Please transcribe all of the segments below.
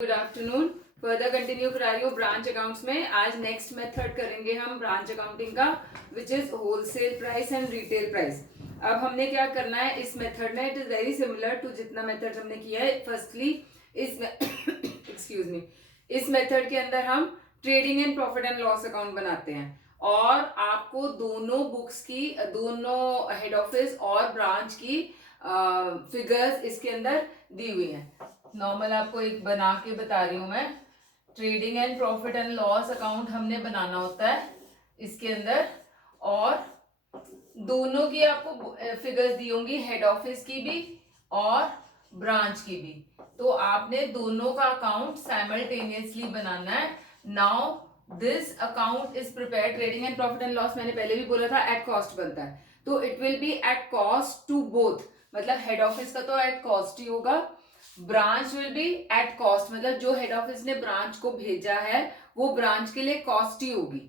Good afternoon. Further continue करा रही हूँ ब्रांच अकाउंट्स में। आज नेक्स्ट मेथड करेंगे हम ब्रांच अकाउंटिंग का, which is wholesale price and retail price. अब हमने क्या करना है इस मेथड में, it is very similar to जितना मेथड हमने किया है। फर्स्टली इस एक्सक्यूज मी, इस मेथड के अंदर हम trading and profit and loss account बनाते हैं और आपको दोनों बुक्स की, दोनों हेड ऑफिस और ब्रांच की फिगर्स इसके अंदर दी हुई हैं। नॉर्मल आपको एक बना के बता रही हूं मैं। Trading and profit and loss account हमने बनाना होता है इसके अंदर, और दोनों की आपको फिगर्स दी होंगी, हेड ऑफिस की भी और ब्रांच की भी। तो आपने दोनों का अकाउंट साइमल्टेनियसली बनाना है। Now this account is prepare, trading and profit and loss मैंने पहले भी बोला था एट कॉस्ट बनता है, तो it will be at cost to both. मतलब हेड ऑफिस का तो एट कॉस्ट ही होगा, branch will be at cost, मतलब जो हेड ऑफिस ने ब्रांच को भेजा है वो ब्रांच के लिए कॉस्ट ही होगी,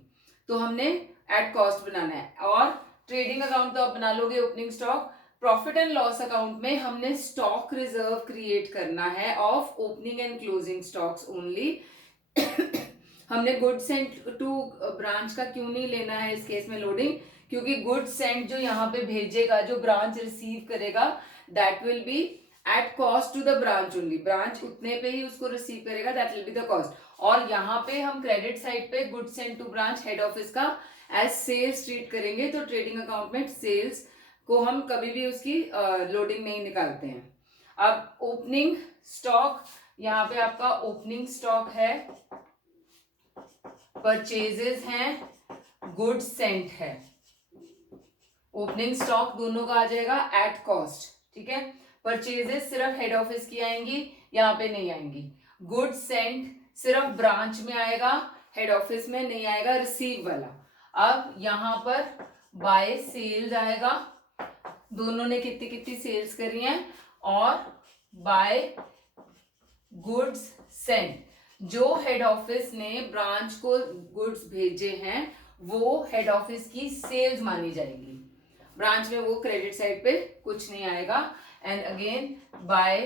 तो हमने एट कॉस्ट बनाना है। और ट्रेडिंग अकाउंट तो आप बना लोगे opening stock. Profit and loss account में हमने स्टॉक रिजर्व क्रिएट करना है of opening and closing stocks only. हमने गुड्स सेंट टू ब्रांच का क्यों नहीं लेना है इस केस में लोडिंग, क्योंकि गुड्स सेंट जो यहाँ पे भेजेगा, जो ब्रांच रिसीव करेगा, that will be at cost to the branch only. Branch उतने पे ही उसको रिसीव करेगा, that will be the cost. और यहाँ पे हम क्रेडिट साइड पे goods sent to branch head office का एज सेल्स ट्रीट करेंगे, तो ट्रेडिंग अकाउंट में सेल्स को हम कभी भी उसकी लोडिंग नहीं निकालते हैं। अब ओपनिंग स्टॉक, यहाँ पे आपका ओपनिंग स्टॉक है, परचेजेस हैं, गुड्स सेंट है। ओपनिंग स्टॉक दोनों का आ जाएगा एट कॉस्ट, ठीक है। परचेजेस सिर्फ हेड ऑफिस की आएंगी, यहाँ पे नहीं आएंगी। गुड्स सेंट सिर्फ ब्रांच में आएगा, हेड ऑफिस में नहीं आएगा, रिसीव वाला। अब यहाँ पर बाय सेल्स आएगा, दोनों ने कितनी कितनी सेल्स करी हैं, और बाय गुड्स सेंट, जो हेड ऑफिस ने ब्रांच को गुड्स भेजे हैं वो हेड ऑफिस की सेल्स मानी जाएगी, ब्रांच में वो क्रेडिट साइड पे कुछ नहीं आएगा। And again by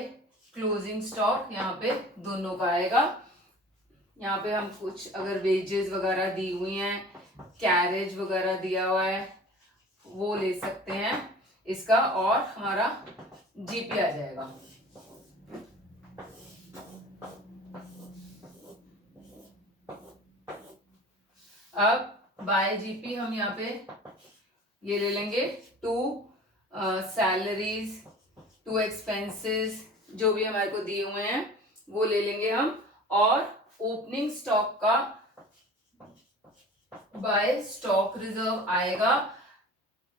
closing stock यहाँ पे दोनों का आएगा। यहाँ पे हम कुछ अगर वेजेस वगैरह दी हुई हैं, कैरेज वगैरह दिया हुआ है, वो ले सकते हैं इसका, और हमारा जीपी आ जाएगा। अब बाय जीपी हम यहाँ पे ये ले लेंगे, टू सैलरीज, टू एक्सपेंसेस जो भी हमारे को दिए हुए हैं वो ले लेंगे हम। और ओपनिंग स्टॉक का बाय स्टॉक रिजर्व आएगा,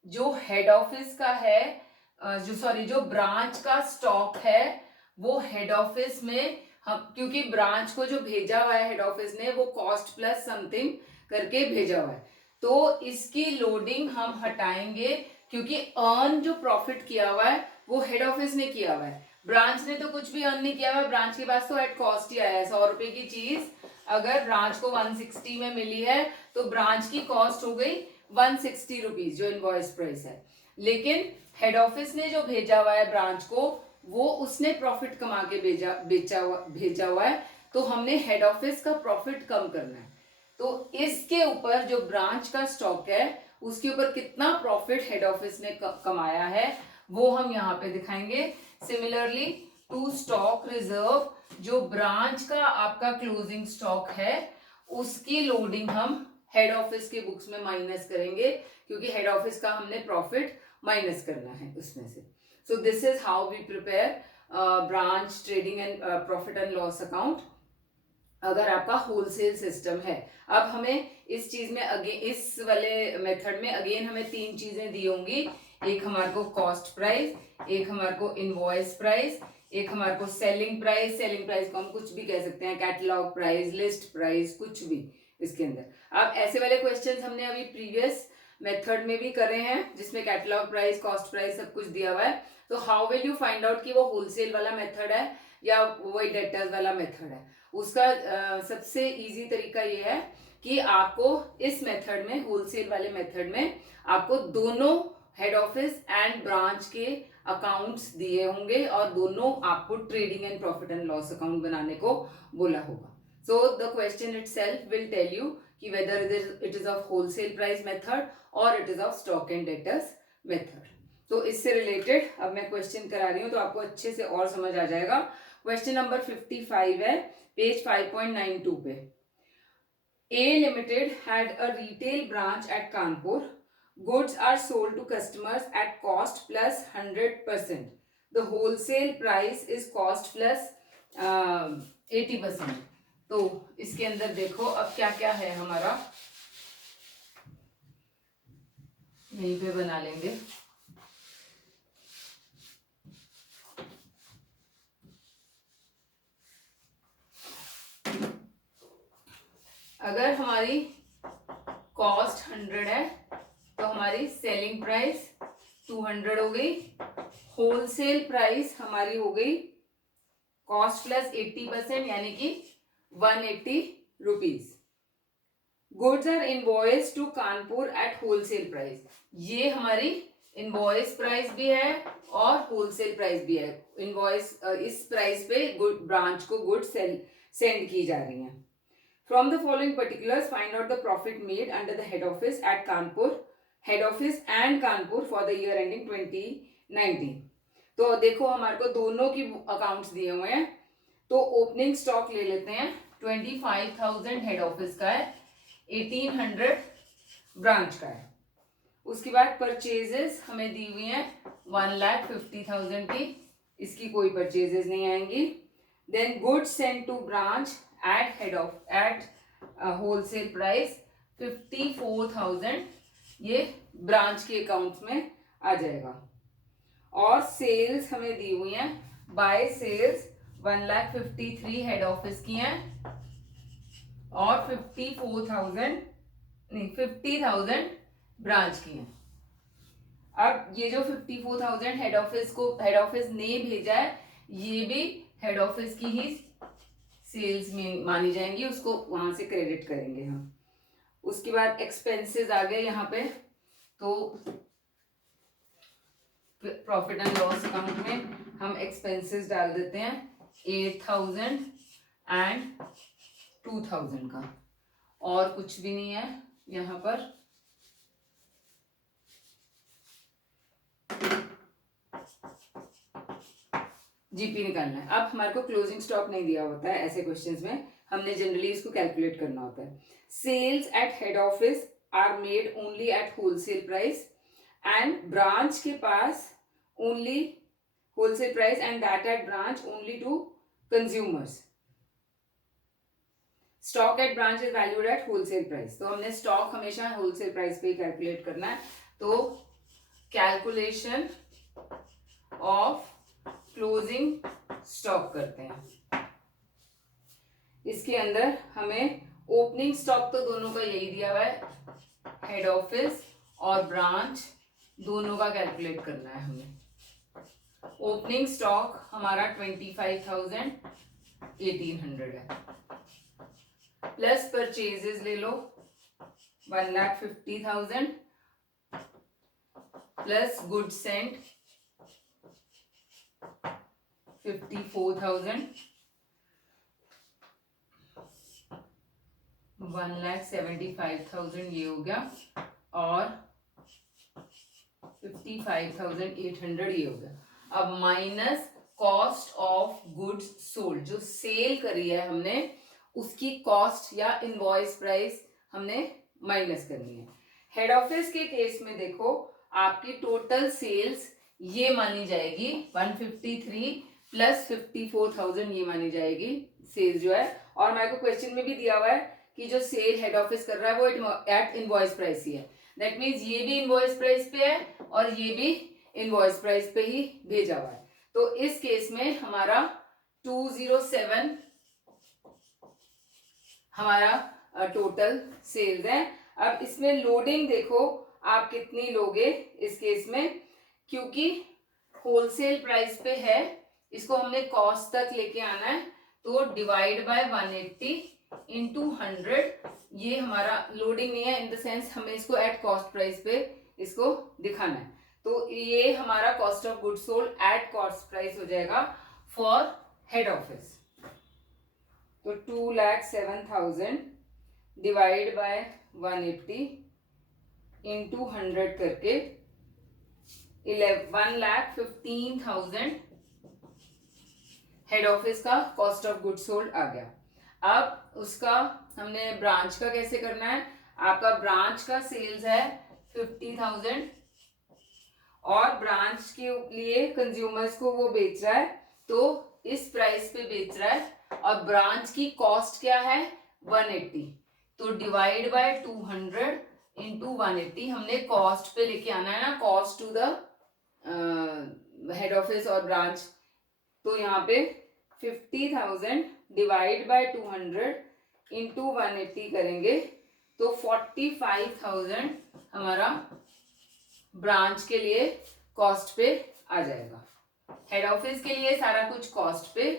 जो हेड ऑफिस का है, जो ब्रांच का स्टॉक है वो हेड ऑफिस में हम, क्योंकि ब्रांच को जो भेजा हुआ है हेड ऑफिस ने वो कॉस्ट प्लस समथिंग करके भेजा हुआ है, तो इसकी लोडिंग हम हटाएंगे, क्योंकि अर्न जो प्रॉफिट किया हुआ है वो हेड ऑफिस ने किया हुआ है, ब्रांच ने तो कुछ भी अर्न नहीं किया हुआ है। ब्रांच के पास तो एट कॉस्ट ही आया है। 100 रुपए की चीज अगर ब्रांच को 160 में मिली है तो ब्रांच की कॉस्ट हो गई 160 रुपीज, जो इनवॉइस प्राइस है। लेकिन हेड ऑफिस ने जो भेजा हुआ है ब्रांच को, वो उसने प्रॉफिट कमा के भेजा हुआ है, तो हमने हेड ऑफिस का प्रॉफिट कम करना है। तो इसके ऊपर जो ब्रांच का स्टॉक है उसके ऊपर कितना प्रॉफिट हेड ऑफिस ने कमाया है वो हम यहाँ पे दिखाएंगे। सिमिलरली टू स्टॉक रिजर्व, जो ब्रांच का आपका क्लोजिंग स्टॉक है उसकी लोडिंग हम हेड ऑफिस के बुक्स में माइनस करेंगे, क्योंकि हेड ऑफिस का हमने प्रॉफिट माइनस करना है उसमें से। So this is how we prepare branch trading and profit and loss account, अगर आपका होलसेल सिस्टम है। अब हमें इस चीज में अगेन, इस वाले मेथड में अगेन हमें 3 चीजें दी होंगी। एक हमारे को कॉस्ट प्राइस, एक हमारे को इनवॉइस प्राइस, एक हमारे को सेलिंग प्राइस। सेलिंग प्राइस को हम कुछ भी कह सकते हैं, कैटलॉग प्राइस, लिस्ट प्राइस, कुछ भी इसके अंदर। अब ऐसे वाले क्वेश्चंस हमने अभी प्रीवियस मेथड में भी करे हैं जिसमें कैटलॉग प्राइस, कॉस्ट प्राइस सब कुछ दिया हुआ है। तो how will you find out कि वो होलसेल वाला मेथड है या वही डेटर्स वाला मेथड है? उसका सबसे इजी तरीका ये है कि आपको इस मेथड में, होलसेल वाले मेथड में, आपको दोनों हेड ऑफिस एंड ब्रांच के अकाउंट्स दिए होंगे और दोनों आपको trading and profit and loss account बनाने को बोला होगा. So the question itself will tell you कि whether it is of wholesale price method or it is of stock and debtors method. तो इससे रिलेटेड अब मैं क्वेश्चन करा रही हूँ तो आपको अच्छे से और समझ आ जाएगा. क्वेश्चन नंबर 55 है पेज 5.92 पे. A Limited had a retail branch at Kanpur. Goods are sold to customers at cost plus 100%. The wholesale price is cost plus 80%. तो इसके अंदर देखो अब क्या क्या है हमारा, यहीं पे बना लेंगे. अगर हमारी कॉस्ट 100 है तो हमारी सेलिंग प्राइस 200 हो गई. होलसेल प्राइस हमारी हो गई कॉस्ट प्लस 80% यानी कि 180 rupees. Goods are invoice to Kanpur at wholesale price. ये हमारी इनवॉइस प्राइस भी है और होलसेल प्राइस भी है. इनवॉइस इस प्राइस पे ब्रांच को गुड्स सेंड की जा रही हैं. From the following particulars find out the profit made under the head office at Kanpur, head office and Kanpur for the year ending 2019. तो देखो हमारे को दोनों की अकाउंट्स दिए हुए हैं. तो ओपनिंग स्टॉक ले लेते हैं. 25,000 हेड ऑफिस का है, 1800 ब्रांच का है. उसके बाद परचेजेस हमें दी हुई हैं 1,50,000 की, इसकी कोई परचेजेस नहीं आएंगी. Then goods send to branch at wholesale price 54,000, ये ब्रांच के अकाउंट्स में आ जाएगा. और सेल्स हमें दी हुई हैं बाय सेल्स 1,53,000 हेड ऑफिस की हैं और 50,000 ब्रांच की हैं. अब ये जो 54,000 हेड ऑफिस ने भेजा है, ये भी हेड ऑफिस की ही सेल्स में मानी जाएंगी, उसको वहां से क्रेडिट करेंगे हम. उसके बाद एक्सपेंसेस आ गए यहाँ पे. तो प्रॉफिट एंड लॉस अकाउंट में हम एक्सपेंसेस डाल देते हैं 8,000 एंड 2,000 का, और कुछ भी नहीं है यहाँ पर. जीपी निकालना है. अब हमारे को क्लोजिंग स्टॉक नहीं दिया होता है ऐसे क्वेश्चंस में, हमने जनरली इसको कैलकुलेट करना होता है. Sales at head office are made only at wholesale price and branch के पास only wholesale price and that at branch only to consumers. Stock at branch is valued at wholesale price. तो हमने stock हमेशा wholesale price पे ही calculate करना है. तो calculation of closing stock करते हैं. इसके अंदर हमें ओपनिंग स्टॉक तो दोनों का यही दिया हुआ है, हेड ऑफिस और ब्रांच दोनों का कैलकुलेट करना है हमें. ओपनिंग स्टॉक हमारा 25,000 1800 है, प्लस परचेजेस ले लो 1,50,000 प्लस गुड सेंट 54,000, 1,75,000 ये हो गया और 55,800 ये हो गया. अब minus cost of goods sold, जो सेल करी है हमने उसकी कॉस्ट या इनवॉइस प्राइस हमने माइनस करनी है. हेड ऑफिस के केस में देखो आपकी टोटल सेल्स ये मानी जाएगी 153 प्लस 54,000 ये मानी जाएगी सेल्स जो है. और मेरे को क्वेश्चन में भी दिया हुआ है कि जो सेल हेड ऑफिस कर रहा है वो एट इनवॉइस प्राइस ही है. दैट मीन्स ये भी इनवॉइस प्राइस पे है और ये भी इनवॉइस प्राइस पे ही भेजा हुआ है. तो इस केस में हमारा 207 हमारा टोटल सेल्स है. अब इसमें लोडिंग देखो आप कितनी लोगे इस केस में, क्योंकि होलसेल प्राइस पे है, इसको हमने कॉस्ट तक लेके आना है. तो डिवाइड बाय 180 इंटू 100, ये हमारा लोडिंग नहीं है इन द सेंस हमें इसको एट कॉस्ट प्राइस पे इसको दिखाना है. तो ये हमारा cost of good sold at cost price हो जाएगा फॉर हेड ऑफिस। तो 2,07,000 डिवाइड बाय 180 इंटू 100 करके 1,15,000 हेड ऑफिस का कॉस्ट ऑफ गुड सोल्ड आ गया। अब उसका हमने ब्रांच का कैसे करना है, आपका ब्रांच का सेल्स है 50,000 और ब्रांच के लिए कंज्यूमर्स को वो बेच रहा है तो इस प्राइस पे बेच रहा है और ब्रांच की कॉस्ट क्या है 180, तो डिवाइड बाय 200 इंटू 180 हमने कॉस्ट पे लेके आना है ना, cost to the head office और ब्रांच। तो यहाँ पे 50,000 डिवाइड बाय 200 इंटू 180 करेंगे तो 45,000 हमारा ब्रांच के लिए कॉस्ट पे आ जाएगा। हेड ऑफिस के लिए सारा कुछ कॉस्ट पे,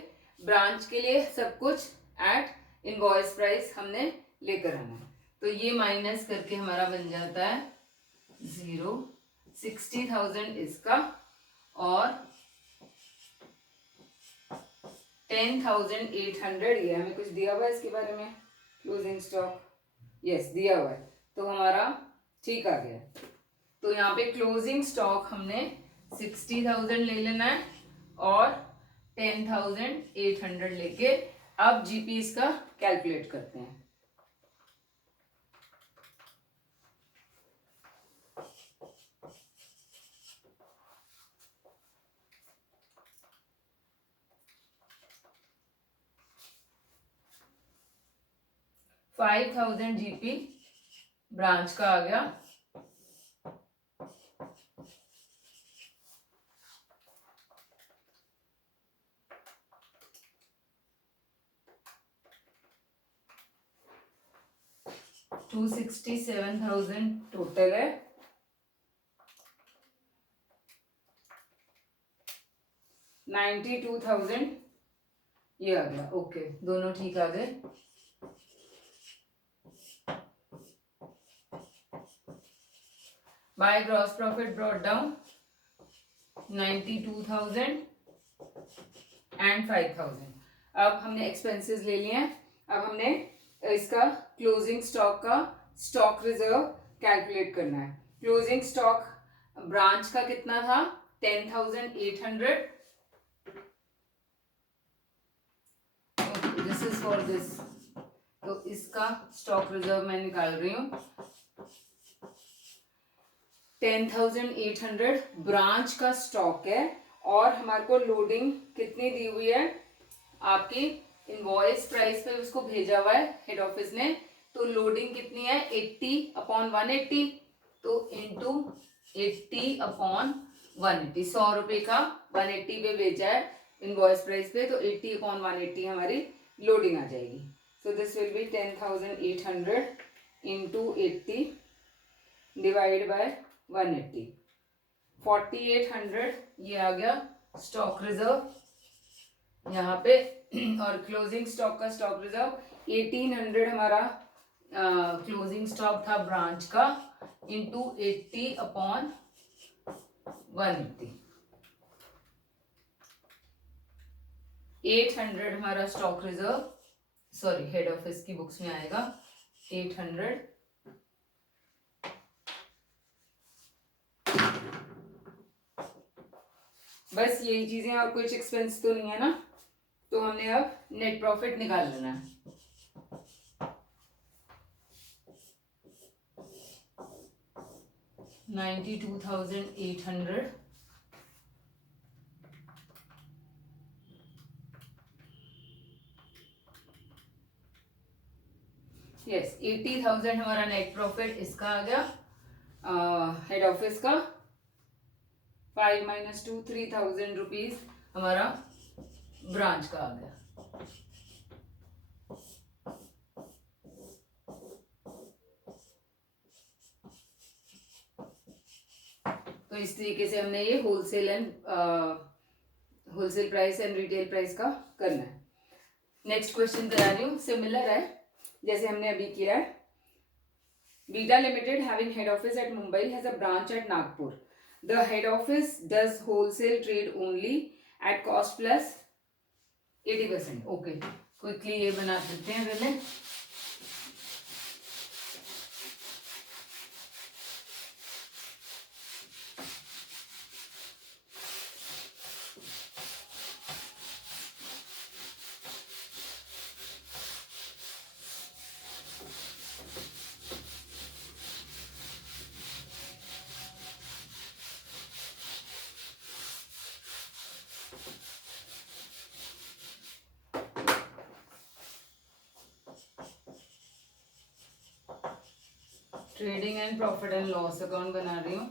ब्रांच के लिए सब कुछ एट इनवॉइस प्राइस हमने लेकर आना है। तो ये माइनस करके हमारा बन जाता है 0, 60,000 इसका और 10,800 ये हमें कुछ दिया हुआ है इसके बारे में, क्लोजिंग स्टॉक यस दिया हुआ है, तो हमारा ठीक आ गया। तो यहाँ पे क्लोजिंग स्टॉक हमने 60,000 ले लेना है और 10,800 लेके अब जीपी इसका कैलकुलेट करते हैं। $5,000 जीपी ब्रांच का आ गया, $267,000 टोटल है, 92,000 ये आ गया। ओके दोनों ठीक आ गए। By gross profit brought down 92,000 and 5,000। अब हमने एक्सपेंसेस ले लिए हैं, अब हमने इसका क्लोजिंग स्टॉक का स्टॉक रिजर्व कैलकुलेट करना है। क्लोजिंग स्टॉक ब्रांच का कितना था 10,800, दिस इज फॉर दिस, तो इसका स्टॉक रिजर्व मैं निकाल रही हूँ 10,800 ब्रांच का स्टॉक है और हमारे को लोडिंग कितनी दी हुई है, आपकी इनवॉइस प्राइस पे उसको भेजा हुआ है हेड ऑफिस ने, तो लोडिंग कितनी है 80/180, तो इंटू 80/180, 100 रुपए का 180 पे भेजा है इनवॉइस प्राइस पे, तो 80/180 हमारी लोडिंग आ जाएगी। So this will be 10,800 into 80 divide by 180, 4,800 ये आ गया स्टॉक रिजर्व यहाँ पे, और क्लोजिंग स्टॉक का स्टॉक रिजर्व 1,800 हमारा क्लोजिंग स्टॉक था ब्रांच का इंटू 80/180, 800 हमारा stock reserve, sorry head office की बुक्स में आएगा 800, बस यही चीजें और कुछ एक्सपेंस तो नहीं है ना, तो हमने अब नेट प्रॉफिट निकाल लेना है। $92,800 यस 80,000 हमारा नेट प्रॉफिट इसका आ गया, हेड ऑफिस का 5 - 2 3,000 रुपीज हमारा ब्रांच का आ गया। तो इस तरीके से हमने ये wholesale price and retail price का करना है। नेक्स्ट क्वेश्चन करा रही हूँ, सिमिलर है जैसे हमने अभी किया है। Beta limited having head office at Mumbai has a branch at Nagpur. The head office does wholesale trade only eight cost plus 80%. Okay, quickly ये बना देते हैं पहले. Trading and profit and loss account बना रही हूँ.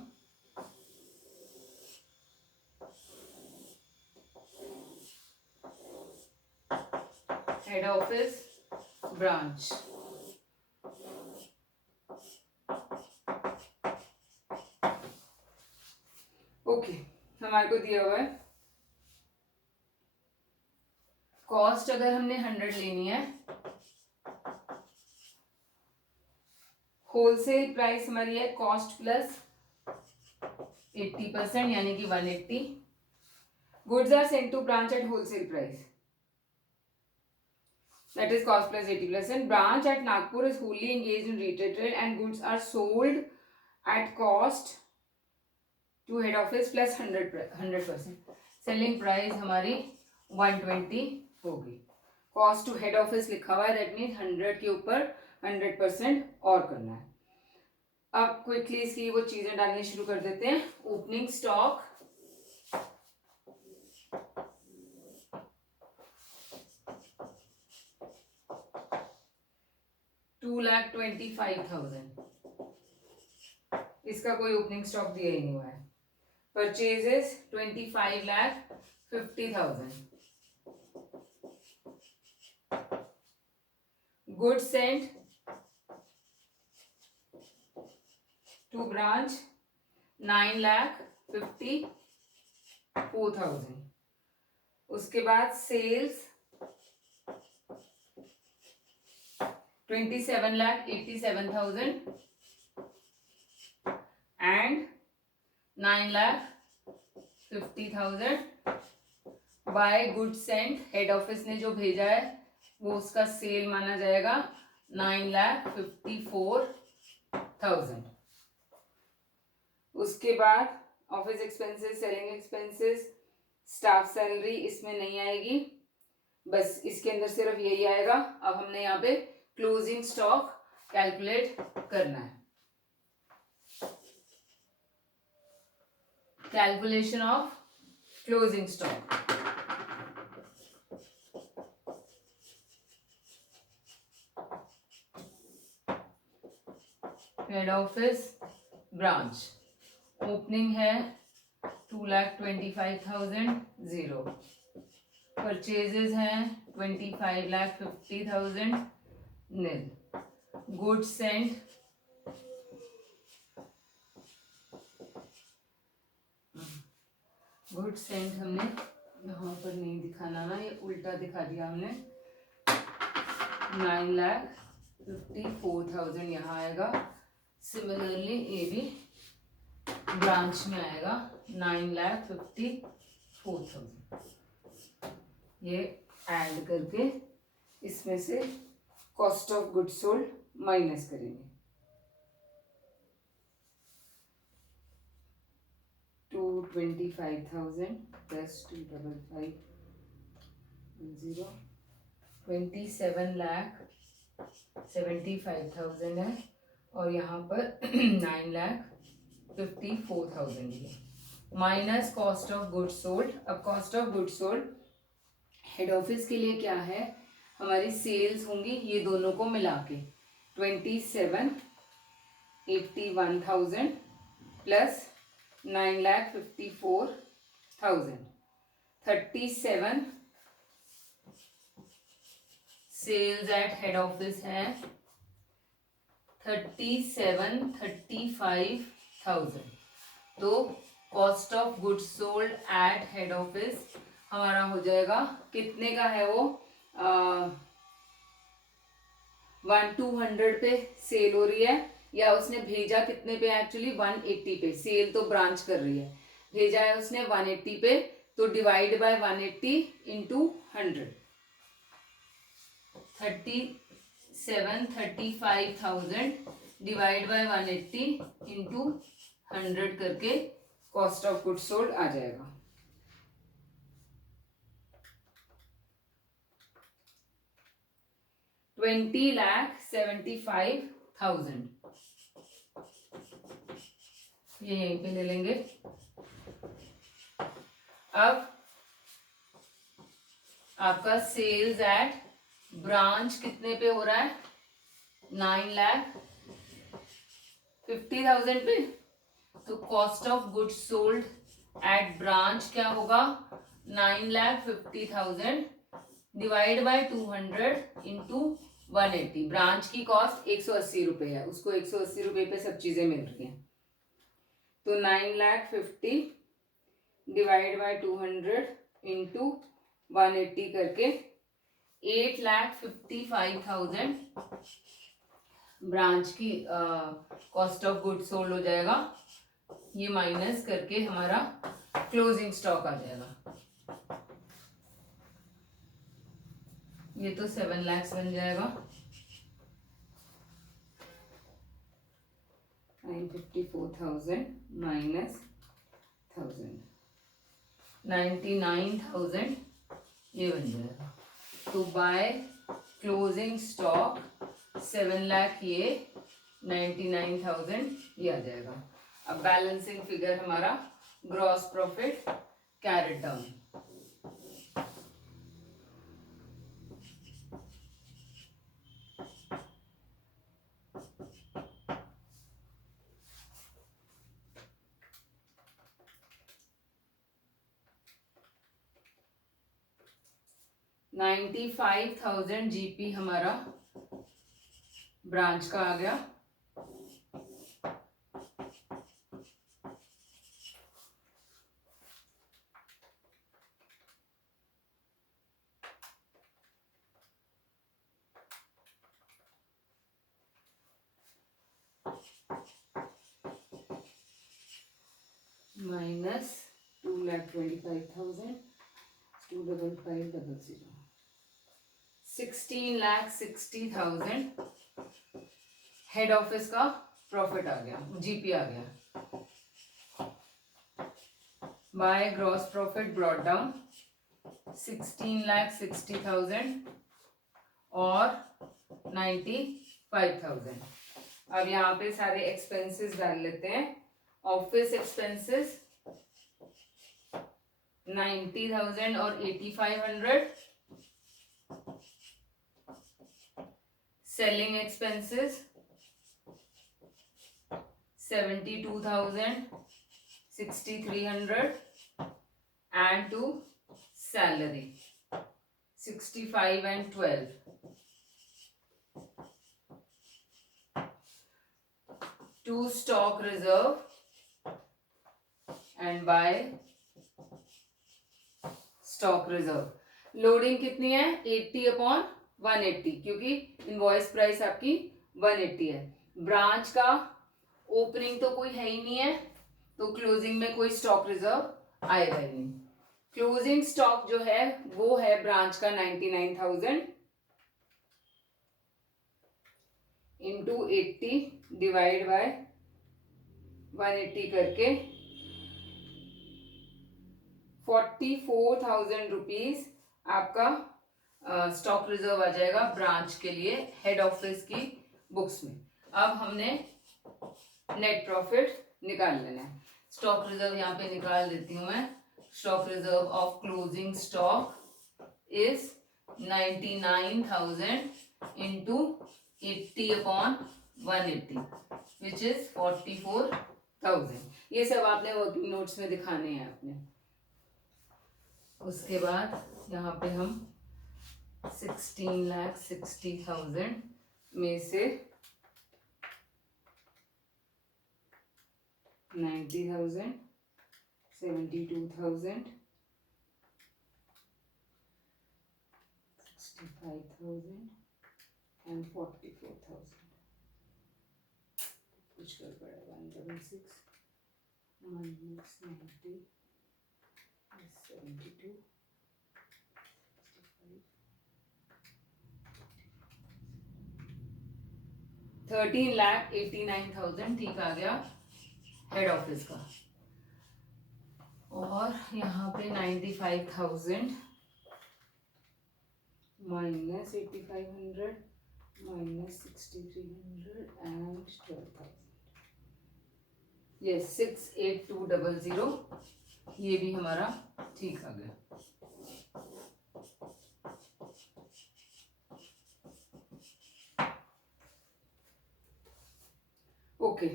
Head office branch. ओके, हमारे को दिया हुआ है कॉस्ट. अगर हमने 100 लेनी है, होलसेल प्राइस हमारी है कॉस्ट प्लस 80% यानी कि 180. Goods are sent to branch at wholesale price, that is cost plus 80%. Branch at Nagpur is wholly engaged in retail trade and goods are sold at cost to head office plus 100%. Selling price हमारी 120 होगी. Cost to head office लिखा हुआ है, that means 100 के ऊपर 100% और करना है. अब क्विकली इसकी वो चीजें डालनी शुरू कर देते हैं. Opening stock 2,25,000. इसका कोई ओपनिंग स्टॉक दिया ही नहीं हुआ है. Purchases 25,50,000. Goods sent to branch 9,54,000. उसके बाद sales 27,87,000 and 9,50,000 by goods sent. Head office ने जो भेजा है वो उसका सेल माना जाएगा 9,54,000. उसके बाद office expenses, selling expenses, staff salary इसमें नहीं आएगी, बस इसके अंदर सिर्फ यही आएगा. अब हमने यहाँ पे क्लोजिंग स्टॉक कैलकुलेट करना है. Calculation of closing stock. Head office branch opening है 2,25,000 0. परचेजेस हैं 25,50,000 nil. गुड्स सेंट हमने यहाँ पर नहीं दिखाना ना, ये उल्टा दिखा दिया हमने. 9,54,000 यहाँ आएगा. सिमिलरली ये भी ब्रांच में आएगा 9,54,000. ये ऐड करके इसमें से cost of goods sold minus करेंगे. 225,000 प्लस 255,000 27,75,000 है और यहाँ पर 9,54,000 है minus cost of goods sold. अब cost of goods sold head office के लिए क्या है, हमारी सेल्स होंगी ये दोनों को मिला के 27,81,000 plus 9,54,000. 37 sales at head office है 37,35,000. तो cost of goods sold at head office हमारा हो जाएगा कितने का है वो 1,200 पे सेल हो रही है, या उसने भेजा कितने पे, एक्चुअली 180 पे, सेल तो ब्रांच कर रही है, भेजा है उसने 180 पे, तो divide by 180 into 100, 35,000 divide by 180 into 100 करके कॉस्ट ऑफ गुड सोल्ड आ जाएगा। $20,75,000, ये यहीं पे ले लेंगे। अब आपका सेल्स एट ब्रांच कितने पे हो रहा है, 9,50,000 पे, तो cost of goods sold at branch क्या होगा, 9,50,000 डिवाइड बाय 200 इंटू 180। ब्रांच की कॉस्ट 180 रुपए है, उसको 180 रुपए पे सब चीजें मिल रही हैं, तो 9,50,000 डिवाइड बाय 200 इंटू 180 करके 8,55,000 ब्रांच की कॉस्ट ऑफ गुड सोल्ड हो जाएगा। ये माइनस करके हमारा क्लोजिंग स्टॉक आ जाएगा, ये तो 7 लाख बन जाएगा। 954,000 माइनस 1,000, 99,000 ये बन जाएगा। तो बाय क्लोजिंग स्टॉक 7 लाख ये, 99,000 ये आ जाएगा। अब बैलेंसिंग फिगर हमारा gross profit carried down, $95,000 GP हमारा ब्रांच का आ गया। माइनस 2,25,000, 255,000, 16,60,000 हेड ऑफिस का प्रॉफिट आ गया, जीपी आ गया। By gross profit brought down 16,60,000 और 95,000। अब यहाँ पे सारे एक्सपेंसेस डाल लेते हैं। ऑफिस एक्सपेंसेस 90,000 और 8,500, selling expenses 72,000, 6,300 and to salary 65 and 12, to stock reserve and buy stock reserve. Loading कितनी है, 80/180, क्योंकि इनवॉइस प्राइस आपकी 180 है। ब्रांच का ओपनिंग तो कोई है ही नहीं है, तो क्लोजिंग में कोई स्टॉक रिजर्व आएगा ही नहीं। क्लोजिंग स्टॉक जो है वो है ब्रांच का 99,000 इंटू 80 डिवाइड बाय 180 करके 44,000 रुपीज आपका स्टॉक रिजर्व आ जाएगा ब्रांच के लिए हेड ऑफिस की बुक्स में। अब हमने नेट प्रॉफिट निकाल लेना है। स्टॉक रिजर्व यहाँ पे निकाल देती हूँ मैं। Stock reserve of closing stock is 99,000 into 80/180 which is 44,000। ये सब आपने वर्किंग नोट्स में दिखाने हैं अपने। उसके बाद यहाँ पे हम 16,60,000 में से 90,000, 72,000, 65,000 and 44,000 6 minus 90 is 72. 13,89,000 ठीक आ गया हेड ऑफिस का। और यहाँ पे 95,000 माइनस 8,500 माइनस 6,300 एंड 12,000, यस 6,8200, ये भी हमारा ठीक आ गया। ओके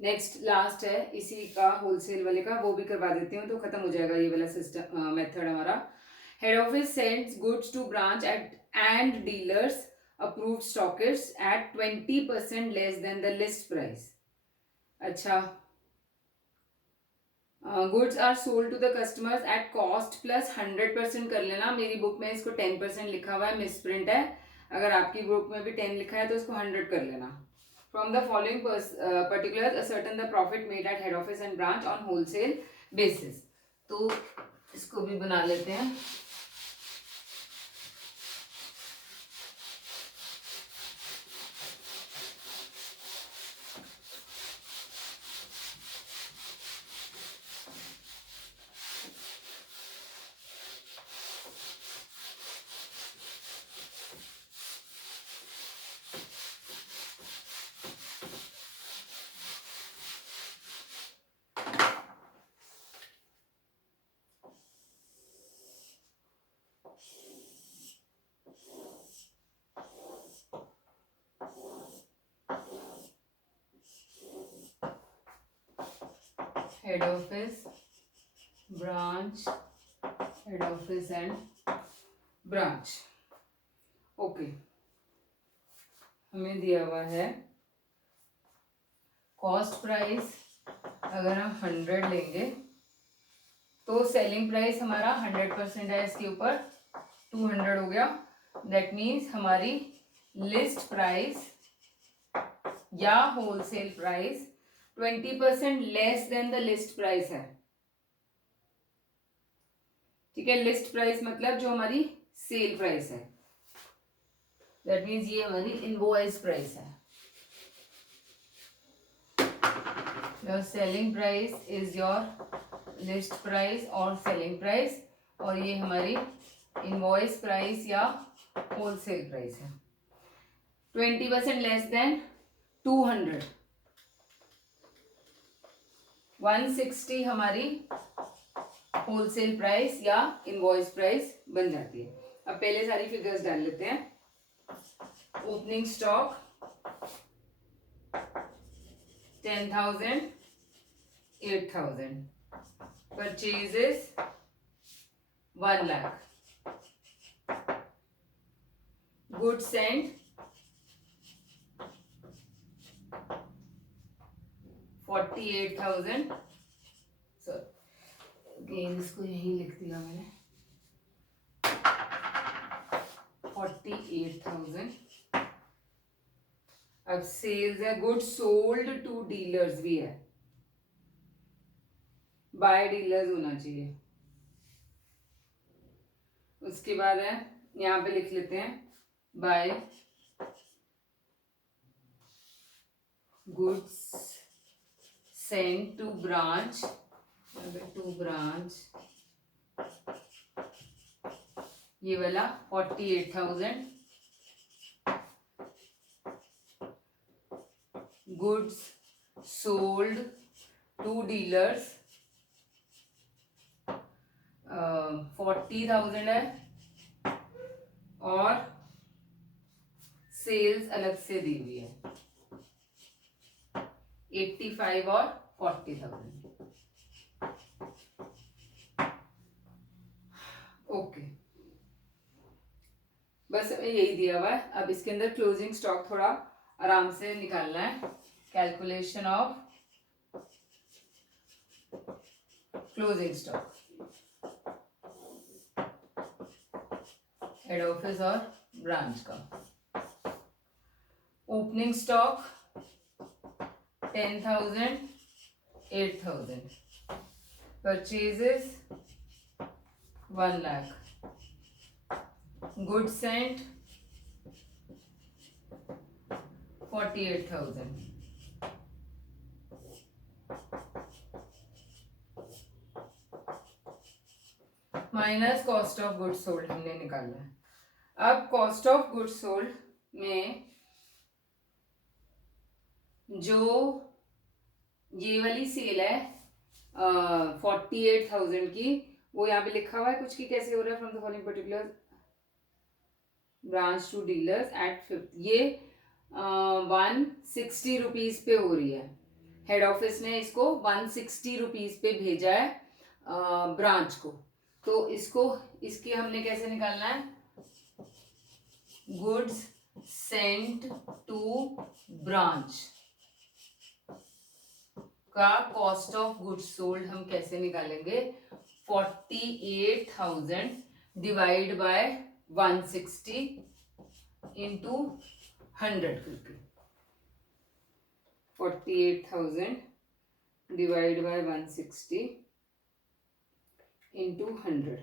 नेक्स्ट लास्ट है इसी का होलसेल वाले का, वो भी करवा देती हूँ तो खत्म हो जाएगा ये वाला सिस्टम मेथड हमारा। Head office sends goods to branch at and dealers approved stockist at 20% less than the list price. अच्छा, goods are sold to the customers at cost plus 100% कर लेना। मेरी बुक में इसको 10% लिखा हुआ है, मिस प्रिंट है। अगर आपकी बुक में भी 10 लिखा है तो इसको 100 कर लेना। From the following particulars, ascertain the profit made at head office and branch on wholesale basis. तो इसको भी बना लेते हैं। Head office, branch, head office and branch. Okay, हमें दिया हुआ है कॉस्ट प्राइस, अगर हम 100 लेंगे तो सेलिंग प्राइस हमारा 100% है, इसके ऊपर 200 हो गया। दैट मीन्स हमारी लिस्ट प्राइस या wholesale price 20% less than the list price है। ठीक है, लिस्ट प्राइस मतलब जो हमारी सेल प्राइस है, दैट मीन्स ये हमारी इनवॉइस प्राइस है। Your selling price is your list price और सेलिंग प्राइस, और ये हमारी इनवॉइस प्राइस या होलसेल प्राइस है। 20% लेस देन 200, 160 हमारी होलसेल प्राइस या इनवॉइस प्राइस बन जाती है। अब पहले सारी फिगर्स डाल लेते हैं। Opening stock 10,000, 8,000, purchases 1 lakh, goods Saint 48,000, again इसको यहीं लिख दिया मैंने, 48,000। अब सेल्स है, गुड्स सोल्ड टू डीलर्स भी है, बाय डीलर्स होना चाहिए। उसके बाद है, यहां पे लिख लेते हैं by goods sent to branch, to branch, ये वाला 48,000, गुड्स सोल्ड टू डीलर्स 40,000 है, और सेल्स अलग से दी हुई है 85 और 40,000। ओके, बस यही दिया हुआ है। अब इसके अंदर क्लोजिंग स्टॉक थोड़ा आराम से निकालना है। Calculation of closing stock, head office और ब्रांच का। Opening stock 10,000, 8,000, purchases 1 lakh, good sent 48,000, minus cost of goods sold हमने निकाला है। अब कॉस्ट ऑफ गुड्स सोल्ड में जो ये वाली सेल है 48,000 की, वो यहाँ पे लिखा हुआ है कुछ की कैसे हो रहा है, from the following particular branch to dealers at 5th, ये 160 रुपीज पे हो रही है। हेड ऑफिस ने इसको 160 रुपीज पे भेजा है ब्रांच को। तो इसको इसके हमने कैसे निकालना है, गुड्स सेंट टू ब्रांच का कॉस्ट ऑफ गुड्स सोल्ड हम कैसे निकालेंगे, 48,000 डिवाइड बाय 160 इंटू 100 करके, 48,000 डिवाइड बाय 160 इंटू 100,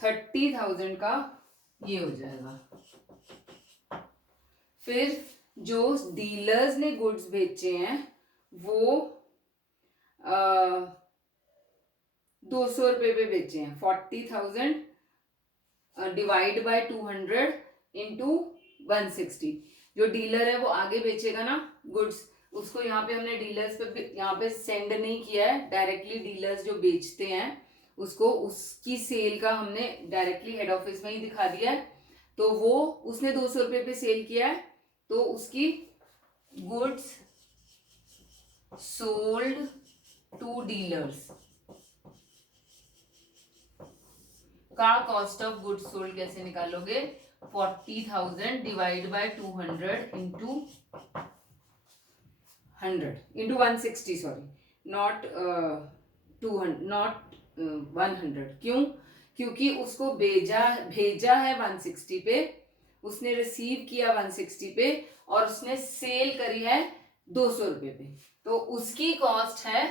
30,000 का ये हो जाएगा। फिर जो डीलर्स ने गुड्स बेचे हैं वो 200 रुपए पे बेचे हैं। 40,000 डिवाइड बाय 200 इंटू 160, जो डीलर है वो आगे बेचेगा ना गुड्स, उसको यहाँ पे हमने डीलर्स पे यहाँ पे सेंड नहीं किया है, डायरेक्टली डीलर्स जो बेचते हैं उसको उसकी सेल का हमने डायरेक्टली हेड ऑफिस में ही दिखा दिया है। तो वो उसने 200 रुपए पे सेल किया है, तो उसकी गुड्स सोल्ड टू डीलर्स का कॉस्ट ऑफ गुड्स सोल्ड कैसे निकालोगे, 40,000 divide by 200 into 100 into 160, sorry not 200 not 100। क्यों, क्योंकि उसको भेजा है 160 पे, उसने रिसीव किया 160 पे और उसने सेल करी है 200 रुपए पे, तो उसकी कॉस्ट है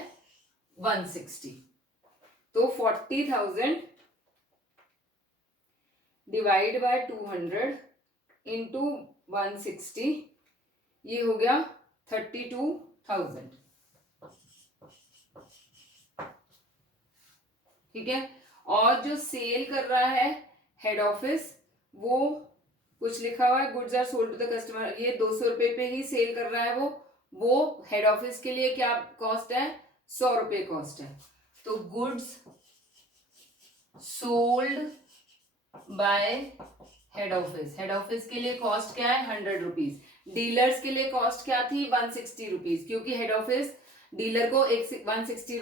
160। तो 40,000 डिवाइड बाय 200 इंटू 160, ये हो गया 32,000। ठीक है, और जो सेल कर रहा है हेड ऑफिस, वो कुछ लिखा हुआ है goods are sold to the customer, ये 200 रुपए पे ही सेल कर रहा है वो हेड ऑफिस के लिए क्या कॉस्ट है, 100 रुपए कॉस्ट है। तो goods sold by head office के लिए कॉस्ट क्या है, 100 रुपीज। डीलर्स के लिए कॉस्ट क्या थी, 160 रुपीज, क्योंकि हेड ऑफिस डीलर को 160